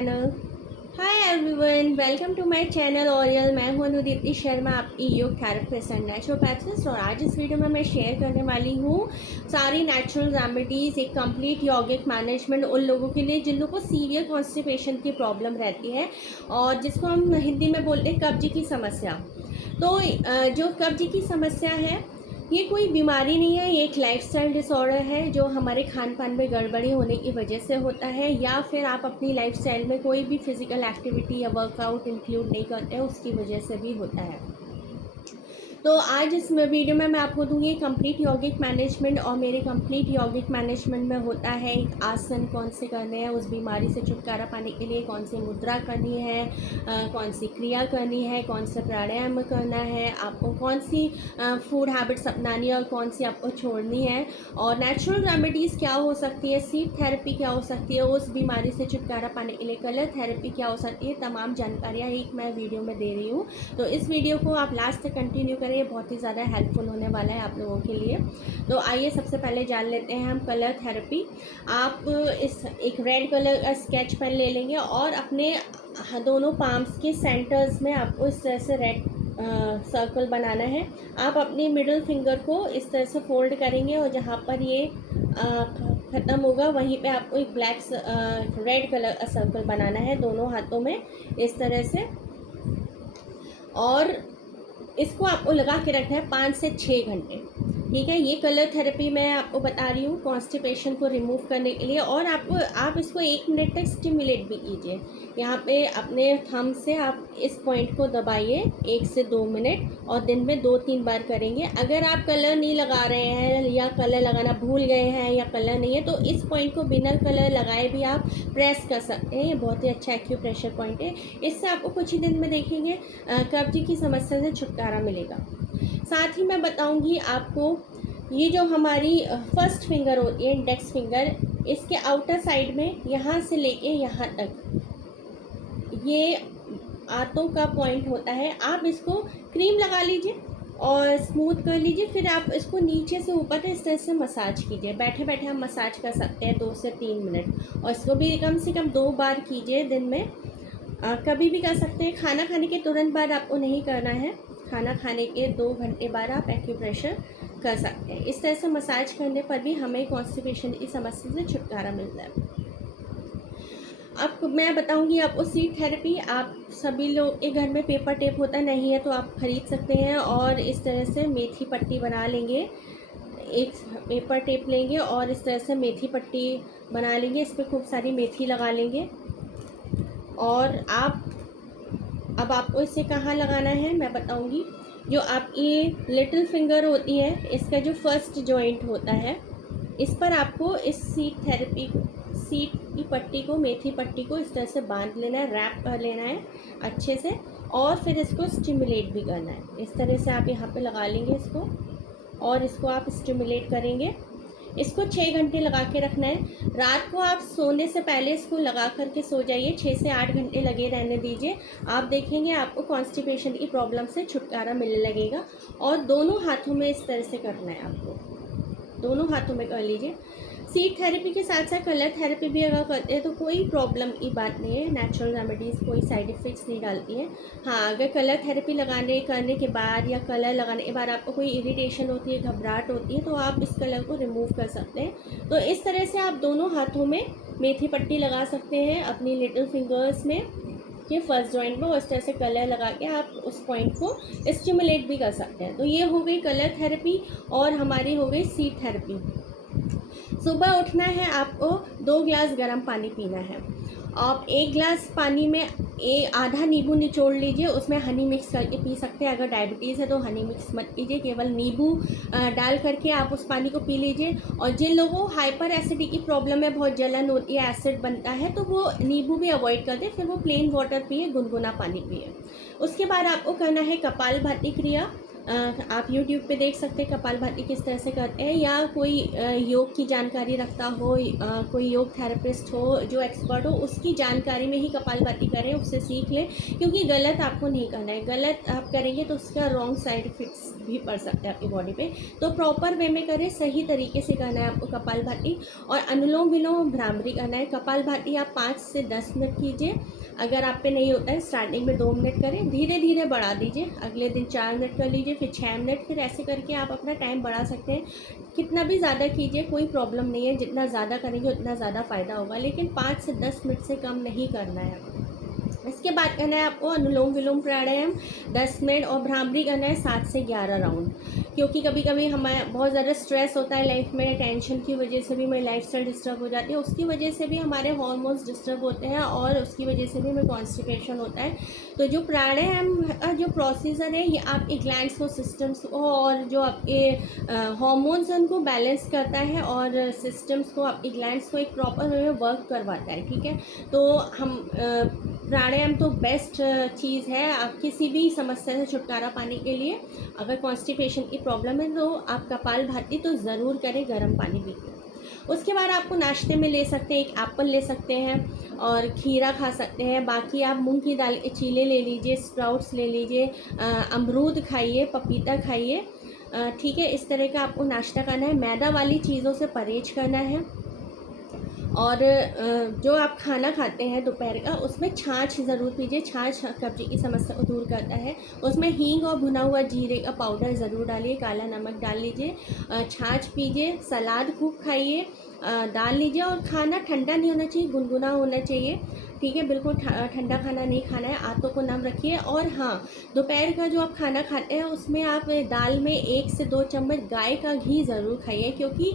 Channel. Hi everyone, welcome to my channel Oriel. मैं हूं अनुदीप्ति शर्मा, आपकी योग थेरेपिस्ट एंड नेचुरोपैथिस्ट। और आज इस वीडियो में मैं शेयर करने वाली हूं सारी नेचुरल रेमेडीज, एक कंप्लीट यौगिक मैनेजमेंट उन लोगों के लिए जिन लोगों को सीवियर कॉन्स्टिपेशन की प्रॉब्लम रहती है और जिसको हम हिंदी में बोलते हैं कब्ज की समस्या। तो जो कब्ज की समस्या है ये कोई बीमारी नहीं है, ये एक लाइफस्टाइल डिसऑर्डर है जो हमारे खान पान में गड़बड़ी होने की वजह से होता है, या फिर आप अपनी लाइफस्टाइल में कोई भी फिजिकल एक्टिविटी या वर्कआउट इंक्लूड नहीं करते हैं उसकी वजह से भी होता है। तो आज इस वीडियो में मैं आपको दूंगी कंप्लीट यौगिक मैनेजमेंट। और मेरे कंप्लीट यौगिक मैनेजमेंट में होता है एक आसन कौन से करने हैं, उस बीमारी से छुटकारा पाने के लिए कौन सी मुद्रा करनी है, कौन सी क्रिया करनी है, कौन सा प्राणायाम करना है, आपको कौन सी फूड हैबिट्स अपनानी है और कौन सी आपको छोड़नी है, और नेचुरल रेमेडीज़ क्या हो सकती है, सीड थेरेपी क्या हो सकती है उस बीमारी से छुटकारा पाने के लिए, कलर थेरेपी क्या हो सकती है, तमाम जानकारियाँ एक मैं वीडियो में दे रही हूँ। तो इस वीडियो को आप लास्ट तक कंटिन्यू करें, ये बहुत ही ज़्यादा हेल्पफुल होने वाला है आप लोगों के लिए। तो आइए सबसे पहले जान लेते हैं हम कलर थेरेपी। आप इस एक रेड कलर का स्केच पेन ले लेंगे और अपने दोनों पाम्स के सेंटर्स में आपको इस तरह से रेड सर्कल बनाना है। आप अपनी मिडिल फिंगर को इस तरह से फोल्ड करेंगे और जहाँ पर ये ख़त्म होगा वहीं पे आपको एक रेड कलर का सर्कल बनाना है दोनों हाथों में इस तरह से। और इसको आपको लगा के रखना है 5 से 6 घंटे। ठीक है, ये कलर थेरेपी मैं आपको बता रही हूँ कॉन्स्टिपेशन को रिमूव करने के लिए। और आप इसको 1 मिनट तक स्टिमुलेट भी कीजिए। यहाँ पे अपने थंब से आप इस पॉइंट को दबाइए 1 से 2 मिनट और दिन में 2-3 बार करेंगे। अगर आप कलर नहीं लगा रहे हैं या कलर लगाना भूल गए हैं या कलर नहीं है तो इस पॉइंट को बिना कलर लगाए भी आप प्रेस कर सकते हैं। ये बहुत ही अच्छा एक्यूप्रेशर पॉइंट है। इससे आपको कुछ ही दिन में देखेंगे कब्ज की समस्या से छुटकारा मिलेगा। साथ ही मैं बताऊंगी आपको ये जो हमारी फर्स्ट फिंगर होती है इंडेक्स फिंगर, इसके आउटर साइड में यहाँ से लेके यहाँ तक ये आंतों का पॉइंट होता है। आप इसको क्रीम लगा लीजिए और स्मूथ कर लीजिए। फिर आप इसको नीचे से ऊपर तक इस तरह से मसाज कीजिए। बैठे बैठे हम मसाज कर सकते हैं 2 से 3 मिनट। और इसको भी कम से कम 2 बार कीजिए दिन में। कभी भी कर सकते हैं। खाना खाने के तुरंत बाद आपको नहीं करना है, खाना खाने के 2 घंटे बाद आप एक्यूप्रेशर कर सकते हैं। इस तरह से मसाज करने पर भी हमें कॉन्स्टिपेशन की समस्या से छुटकारा मिलता है। अब मैं बताऊंगी आपको सीड थेरेपी। आप सभी लोग के घर में पेपर टेप होता नहीं है तो आप ख़रीद सकते हैं और इस तरह से मेथी पट्टी बना लेंगे। एक पेपर टेप लेंगे और इस तरह से मेथी पट्टी बना लेंगे, इस पर खूब सारी मेथी लगा लेंगे। और अब आपको इसे कहाँ लगाना है मैं बताऊंगी। जो आपकी लिटिल फिंगर होती है, इसका जो फर्स्ट जॉइंट होता है, इस पर आपको इस सीड की पट्टी को, मेथी पट्टी को इस तरह से बांध लेना है, रैप कर लेना है अच्छे से। और फिर इसको स्टिमुलेट भी करना है। इस तरह से आप यहाँ पे लगा लेंगे इसको और इसको आप स्टिमुलेट करेंगे। इसको 6 घंटे लगा के रखना है। रात को आप सोने से पहले इसको लगा करके सो जाइए। 6 से 8 घंटे लगे रहने दीजिए। आप देखेंगे आपको कॉन्स्टिपेशन की प्रॉब्लम से छुटकारा मिलने लगेगा। और दोनों हाथों में इस तरह से करना है, आपको दोनों हाथों में कर लीजिए। सीड थेरेपी के साथ साथ कलर थेरेपी भी अगर करते हैं तो कोई प्रॉब्लम की बात नहीं है। नेचुरल रेमेडीज़ कोई साइड इफ़ेक्ट्स नहीं डालती हैं। हाँ, अगर कलर थेरेपी करने के बाद या कलर लगाने के बाद आपको कोई इरिटेशन होती है, घबराहट होती है, तो आप इस कलर को रिमूव कर सकते हैं। तो इस तरह से आप दोनों हाथों में मेथी पट्टी लगा सकते हैं अपनी लिटिल फिंगर्स में के फर्स्ट जॉइंट में। इस तरह से कलर लगा के आप उस पॉइंट को स्टिमुलेट भी कर सकते हैं। तो ये हो गई कलर थेरेपी और हमारी हो गई सीड थेरेपी। सुबह उठना है, आपको 2 गिलास गर्म पानी पीना है। आप 1 गिलास पानी में आधा नींबू निचोड़ लीजिए, उसमें हनी मिक्स करके पी सकते हैं। अगर डायबिटीज़ है तो हनी मिक्स मत कीजिए, केवल नींबू डाल करके आप उस पानी को पी लीजिए। और जिन लोगों को हाइपर एसिडिटी की प्रॉब्लम है, बहुत जलन होती है, एसिड बनता है, तो वो नींबू भी अवॉइड कर दे। फिर वो प्लेन वाटर पिए, गुनगुना पानी पिए। उसके बाद आपको करना है कपालभाति क्रिया। आप YouTube पे देख सकते हैं कपालभाति किस तरह से करते हैं, या कोई योग की जानकारी रखता हो, कोई योग थेरेपिस्ट हो जो एक्सपर्ट हो, उसकी जानकारी में ही कपालभाति करें, उससे सीख लें। क्योंकि गलत आपको नहीं करना है। गलत आप करेंगे तो उसका रॉन्ग साइड इफेक्ट्स भी पड़ सकता है आपकी बॉडी पे। तो प्रॉपर वे में करें, सही तरीके से करना है आपको कपालभाति। और अनुलोम विलोम भ्रामरी करना है। कपालभाति आप 5 से 10 मिनट कीजिए। अगर आप पे नहीं होता है स्टार्टिंग में 2 मिनट करें, धीरे धीरे बढ़ा दीजिए। अगले दिन 4 मिनट कर लीजिए, फिर 6 मिनट, फिर ऐसे करके आप अपना टाइम बढ़ा सकते हैं। कितना भी ज़्यादा कीजिए, कोई प्रॉब्लम नहीं है। जितना ज़्यादा करेंगे उतना ज़्यादा फ़ायदा होगा, लेकिन 5 से 10 मिनट से कम नहीं करना है आपको। इसके बाद करना है आपको अनुलोम विलोम प्राणायाम 10 मिनट, और भ्रामरी करना है 7 से 11 राउंड। क्योंकि कभी कभी हमें बहुत ज़्यादा स्ट्रेस होता है लाइफ में, टेंशन की वजह से भी हमारी लाइफस्टाइल डिस्टर्ब हो जाती है, उसकी वजह से भी हमारे हार्मोन्स डिस्टर्ब होते हैं, और उसकी वजह से भी हमें कॉन्स्टिपेशन होता है। तो जो प्राणायाम का जो प्रोसीजर है, ये आपके ग्लैंड्स को, सिस्टम्स को, और जो आपके हार्मोन्स हैं उनको बैलेंस करता है, और सिस्टम्स को, आपके ग्लैंड्स को एक प्रॉपर वे में वर्क करवाता है। ठीक है, तो हम प्राणायाम तो बेस्ट चीज़ है आप किसी भी समस्या से छुटकारा पाने के लिए। अगर कॉन्स्टिपेशन की प्रॉब्लम है तो आप कपालभाति तो ज़रूर करें गर्म पानी पी के। उसके बाद आपको नाश्ते में ले सकते हैं, एक एप्पल ले सकते हैं और खीरा खा सकते हैं। बाकी आप मूंग की दाल के चीले ले लीजिए, स्प्राउट्स ले लीजिए, अमरूद खाइए, पपीता खाइए। ठीक है, इस तरह का आपको नाश्ता करना है। मैदा वाली चीज़ों से परहेज करना है। और जो आप खाना खाते हैं दोपहर का, उसमें छाछ ज़रूर पीजिए। छाछ कब्ज की समस्या को दूर करता है। उसमें हींग और भुना हुआ जीरे का पाउडर ज़रूर डालिए, काला नमक डाल लीजिए, छाछ पीजिए, सलाद खूब खाइए, दाल लीजिए। और खाना ठंडा नहीं होना चाहिए, गुनगुना होना चाहिए। ठीक है, बिल्कुल ठंडा खाना नहीं खाना है, आंतों को नम रखिए। और हाँ, दोपहर का जो आप खाना खाते हैं उसमें आप दाल में 1 से 2 चम्मच गाय का घी ज़रूर खाइए, क्योंकि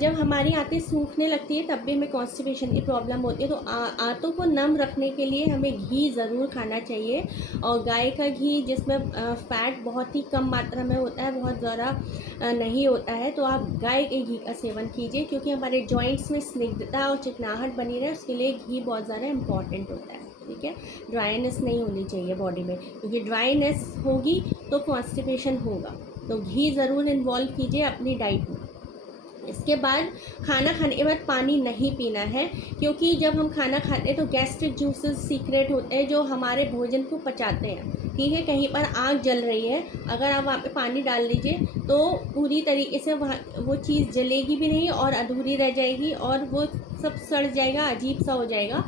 जब हमारी आंतें सूखने लगती है तब भी हमें कॉन्स्टिपेशन की प्रॉब्लम होती है। तो आंतों को नम रखने के लिए हमें घी ज़रूर खाना चाहिए। और गाय का घी जिसमें फ़ैट बहुत ही कम मात्रा में होता है, बहुत ज़्यादा नहीं होता है, तो आप गाय के घी का सेवन कीजिए, क्योंकि हमारे जॉइंट्स में स्निग्धता और चिकनाहट बनी रहे उसके लिए घी बहुत ज़्यादा इम्पॉर्टेंट होता है। ठीक है, ड्राइनेस नहीं होनी चाहिए बॉडी में, क्योंकि ड्राइनेस होगी तो कॉन्स्टिपेशन होगा। तो घी ज़रूर इन्वॉल्व कीजिए अपनी डाइट में। इसके बाद खाना खाने के बाद पानी नहीं पीना है, क्योंकि जब हम खाना खाते हैं तो गैस्ट्रिक जूसेस सीक्रेट होते हैं जो हमारे भोजन को पचाते हैं। ठीक है, कहीं पर आग जल रही है, अगर आप वहाँ पे पानी डाल दीजिए तो पूरी तरीके से वहाँ वो चीज़ जलेगी भी नहीं और अधूरी रह जाएगी, और वो सब सड़ जाएगा, अजीब सा हो जाएगा।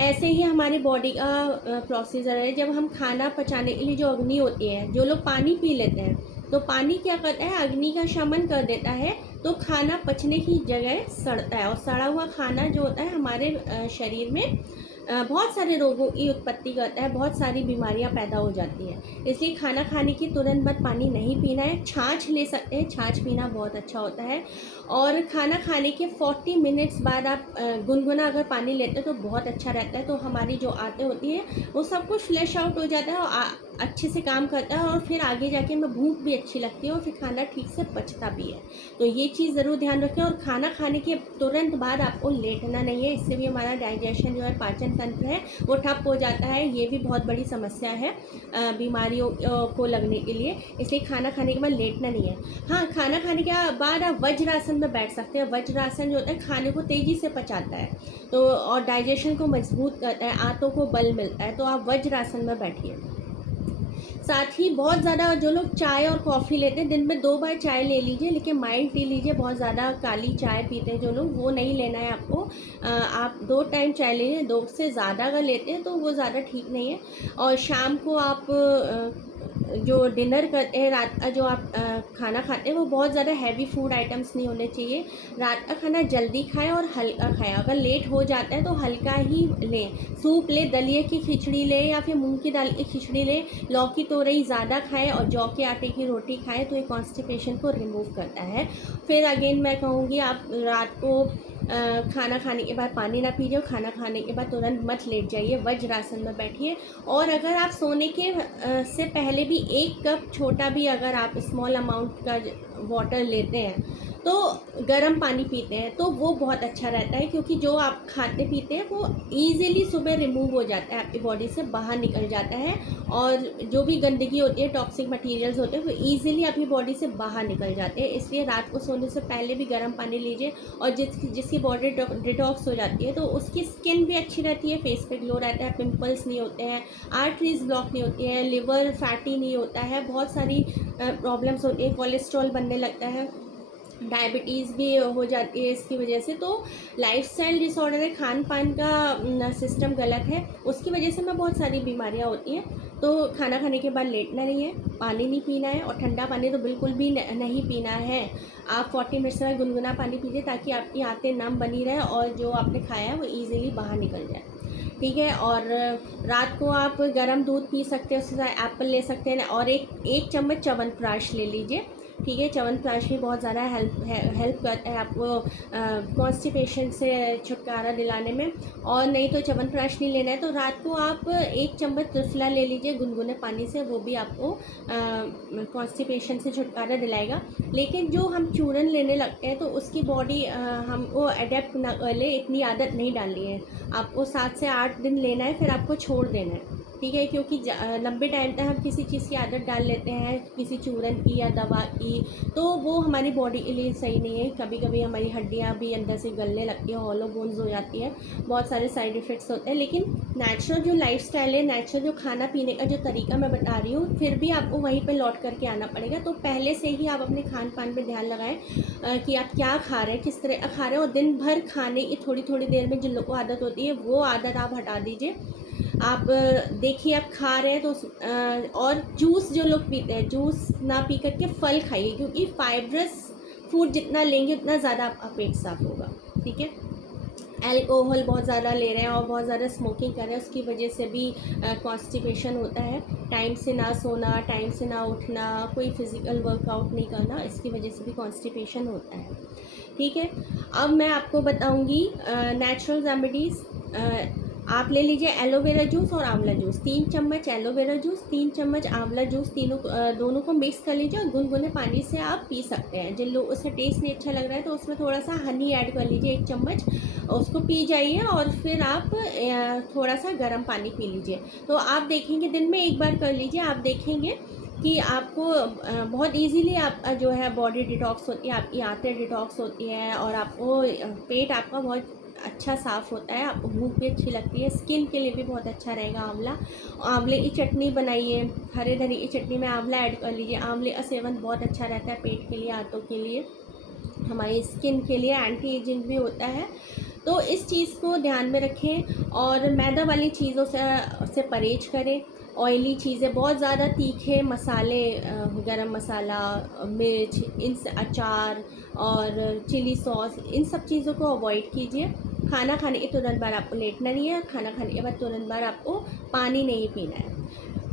ऐसे ही हमारी बॉडी का प्रोसीजर है। जब हम खाना पचाने के लिए जो अग्नि होती है, जो लोग पानी पी लेते हैं, तो पानी क्या करता है, अग्नि का शमन कर देता है, तो खाना पचने की जगह सड़ता है। और सड़ा हुआ खाना जो होता है हमारे शरीर में बहुत सारे रोगों की उत्पत्ति करता है, बहुत सारी बीमारियां पैदा हो जाती हैं। इसलिए खाना खाने की तुरंत बाद पानी नहीं पीना है। छाछ ले सकते हैं, छाछ पीना बहुत अच्छा होता है। और खाना खाने के 40 मिनट्स बाद आप गुनगुना अगर पानी लेते हैं तो बहुत अच्छा रहता है। तो हमारी जो आंतें होती है वो सब कुछ फ्लैश आउट हो जाता है और अच्छे से काम करता है, और फिर आगे जाके हमें भूख भी अच्छी लगती है, और फिर खाना ठीक से पचता भी है। तो ये चीज़ ज़रूर ध्यान रखें। और खाना खाने के तुरंत बाद आपको लेटना नहीं है, इससे भी हमारा डाइजेशन जो है, पाचन तंत्र है, वो ठप हो जाता है। ये भी बहुत बड़ी समस्या है बीमारियों को लगने के लिए। इसलिए खाना खाने के बाद लेटना नहीं है। हाँ, खाना खाने के बाद आप वज्रासन में बैठ सकते हैं। वज्रासन जो होता है खाने को तेज़ी से पचाता है, तो और डाइजेशन को मजबूत करता है, आंतों को बल मिलता है। तो आप वज्रासन में बैठिए। साथ ही बहुत ज़्यादा जो लोग चाय और कॉफ़ी लेते हैं, दिन में 2 बार चाय ले लीजिए, लेकिन माइल्ड टी लीजिए। बहुत ज़्यादा काली चाय पीते हैं जो लोग, वो नहीं लेना है आपको। आप 2 टाइम चाय लीजिए, 2 से ज़्यादा अगर लेते हैं तो वो ज़्यादा ठीक नहीं है। और शाम को आप जो डिनर करते हैं, रात का जो आप खाना खाते हैं, वो बहुत ज़्यादा हैवी फूड आइटम्स नहीं होने चाहिए। रात का खाना जल्दी खाएं और हल्का खाएं। अगर लेट हो जाता है तो हल्का ही लें, सूप लें, दलिए की खिचड़ी लें, या फिर मूंग की दाल की खिचड़ी लें। लौकी तोरई ज़्यादा खाएं और जौ के आटे की रोटी खाएं, तो ये कॉन्स्टिपेशन को रिमूव करता है। फिर अगेन मैं कहूँगी, आप रात को खाना खाने के बाद पानी ना पीजिए, खाना खाने के बाद तुरंत मत लेट जाइए, वज्रासन में बैठिए। और अगर आप सोने के से पहले भी 1 कप छोटा भी अगर आप स्मॉल अमाउंट का वाटर लेते हैं तो गर्म पानी पीते हैं तो वो बहुत अच्छा रहता है, क्योंकि जो आप खाते पीते हैं वो ईज़िली सुबह रिमूव हो जाता है, आपकी बॉडी से बाहर निकल जाता है, और जो भी गंदगी होती है, टॉक्सिक मटेरियल्स होते हैं, वो ईज़िली आपकी बॉडी से बाहर निकल जाते हैं। इसलिए रात को सोने से पहले भी गर्म पानी लीजिए, और जिसकी बॉडी डिटॉक्स हो जाती है तो उसकी स्किन भी अच्छी रहती है, फेस पे ग्लो रहता है, पिंपल्स नहीं होते हैं, आर्टरीज ब्लॉक नहीं होती हैं, लिवर फैटी नहीं होता है, बहुत सारी प्रॉब्लम्स होती हैं, कोलेस्ट्रॉल बनने लगता है, डायबिटीज़ भी हो जाती है इसकी वजह से। तो लाइफस्टाइल डिसऑर्डर है, खान पान का सिस्टम गलत है, उसकी वजह से मैं बहुत सारी बीमारियां होती हैं। तो खाना खाने के बाद लेटना नहीं है, पानी नहीं पीना है, और ठंडा पानी तो बिल्कुल भी नहीं पीना है। आप 40 मिनट्स में गुनगुना पानी पीजिए, ताकि आपकी आंतें नम बनी रहे और जो आपने खाया है वो ईज़िली बाहर निकल जाए, ठीक है। और रात को आप गर्म दूध पी सकते हैं, उसके साथ एप्पल ले सकते हैं, और एक चम्मच च्यवनप्राश ले लीजिए, ठीक है। च्यवनप्राश भी बहुत ज़्यादा हेल्प करता है आपको कॉन्स्टिपेशन से छुटकारा दिलाने में। और नहीं तो च्यवनप्राश नहीं लेना है तो रात को आप 1 चम्मच त्रिफला ले लीजिए गुनगुने पानी से, वो भी आपको कॉन्स्टिपेशन से छुटकारा दिलाएगा। लेकिन जो हम चूरन लेने लगते हैं तो उसकी बॉडी हमको अडेप्ट ना कर ले, इतनी आदत नहीं डालनी है। आपको 7 से 8 दिन लेना है, फिर आपको छोड़ देना है, ठीक है। क्योंकि लंबे टाइम तक हम किसी चीज़ की आदत डाल लेते हैं, किसी चूरन की या दवा की, तो वो हमारी बॉडी के लिए सही नहीं है। कभी कभी हमारी हड्डियाँ भी अंदर से गलने लगती है, हॉलो बोन्स हो जाती है, बहुत सारे साइड इफ़ेक्ट्स होते हैं। लेकिन नेचुरल जो लाइफस्टाइल है, नेचुरल जो खाना पीने का जो तरीका मैं बता रही हूँ, फिर भी आपको वहीं पर लौट करके आना पड़ेगा। तो पहले से ही आप अपने खान पान पर ध्यान लगाएं कि आप क्या खा रहे हैं, किस तरह खा रहे हैं, और दिन भर खाने की थोड़ी थोड़ी देर में जिन लोगों को आदत होती है वो आदत आप हटा दीजिए। आप देखिए आप खा रहे हैं तो और जूस जो लोग पीते हैं, जूस ना पी करके फल खाइए, क्योंकि फाइब्रस फूड जितना लेंगे उतना ज़्यादा आपका पेट साफ होगा, ठीक है। अल्कोहल बहुत ज़्यादा ले रहे हैं और बहुत ज़्यादा स्मोकिंग कर रहे हैं, उसकी वजह से भी कॉन्स्टिपेशन होता है। टाइम से ना सोना, टाइम से ना उठना, कोई फिज़िकल वर्कआउट नहीं करना, इसकी वजह से भी कॉन्स्टिपेशन होता है, ठीक है। अब मैं आपको बताऊंगी नेचुरल रेमेडीज़। आप ले लीजिए एलोवेरा जूस और आंवला जूस, 3 चम्मच एलोवेरा जूस, 3 चम्मच आंवला जूस, दोनों को मिक्स कर लीजिए और गुनगुने पानी से आप पी सकते हैं। जिन लोग उसका टेस्ट नहीं अच्छा लग रहा है तो उसमें थोड़ा सा हनी ऐड कर लीजिए, 1 चम्मच, उसको पी जाइए, और फिर आप थोड़ा सा गर्म पानी पी लीजिए। तो आप देखेंगे, दिन में 1 बार कर लीजिए, आप देखेंगे कि आपको बहुत इजीली आप जो है बॉडी डिटॉक्स होती है, आपकी आंतें डिटॉक्स होती हैं, और आपको पेट आपका बहुत अच्छा साफ़ होता है, आपको भूख भी अच्छी लगती है, स्किन के लिए भी बहुत अच्छा रहेगा आंवला। आंवले की चटनी बनाइए, हरे धनी की चटनी में आंवला ऐड कर लीजिए। आंवले का सेवन बहुत अच्छा रहता है पेट के लिए, आंतों के लिए, हमारी स्किन के लिए, एंटी एजिंग भी होता है। तो इस चीज़ को ध्यान में रखें, और मैदा वाली चीज़ों से परहेज करें। ऑयली चीज़ें, बहुत ज़्यादा तीखे मसाले, गरम मसाला, मिर्च, अचार और चिली सॉस, इन सब चीज़ों को अवॉइड कीजिए। खाना खाने के तुरंत बाद आपको लेटना नहीं है, खाना खाने के बाद तुरंत बाद आपको पानी नहीं पीना है।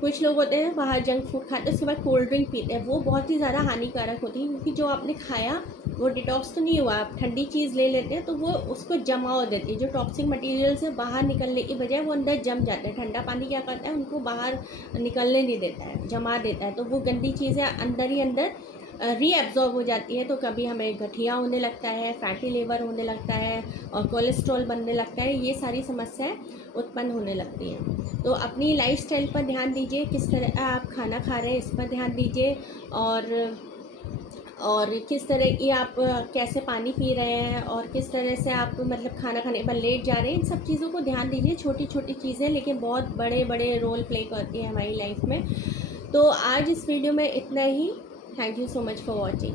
कुछ लोग होते हैं बाहर जंक फूड खाते हैं, उसके बाद कोल्ड ड्रिंक पीते हैं, वो बहुत ही ज़्यादा हानिकारक होती है, क्योंकि जो आपने खाया वो डिटॉक्स तो नहीं हुआ। आप ठंडी चीज़ ले लेते हैं तो वो उसको जमा हो देती है, जो टॉक्सिक मटेरियल से बाहर निकलने की बजाय वो अंदर जम जाते हैं। ठंडा पानी क्या करता है, उनको बाहर निकलने नहीं देता है, जमा देता है, तो वो गंदी चीज़ें अंदर ही अंदर रीएब्जॉर्ब हो जाती है। तो कभी हमें गठिया होने लगता है, फैटी लिवर होने लगता है, और कोलेस्ट्रॉल बनने लगता है, ये सारी समस्याएं उत्पन्न होने लगती हैं। तो अपनी लाइफस्टाइल पर ध्यान दीजिए, किस तरह आप खाना खा रहे हैं इस पर ध्यान दीजिए, और किस तरह की आप कैसे पानी पी रहे हैं, और किस तरह से आप मतलब खाना खाने पर लेट जा रहे हैं, इन सब चीज़ों को ध्यान दीजिए। छोटी छोटी चीज़ें लेकिन बहुत बड़े बड़े रोल प्ले करती हैं हमारी लाइफ में। तो आज इस वीडियो में इतना ही। Thank you so much for watching.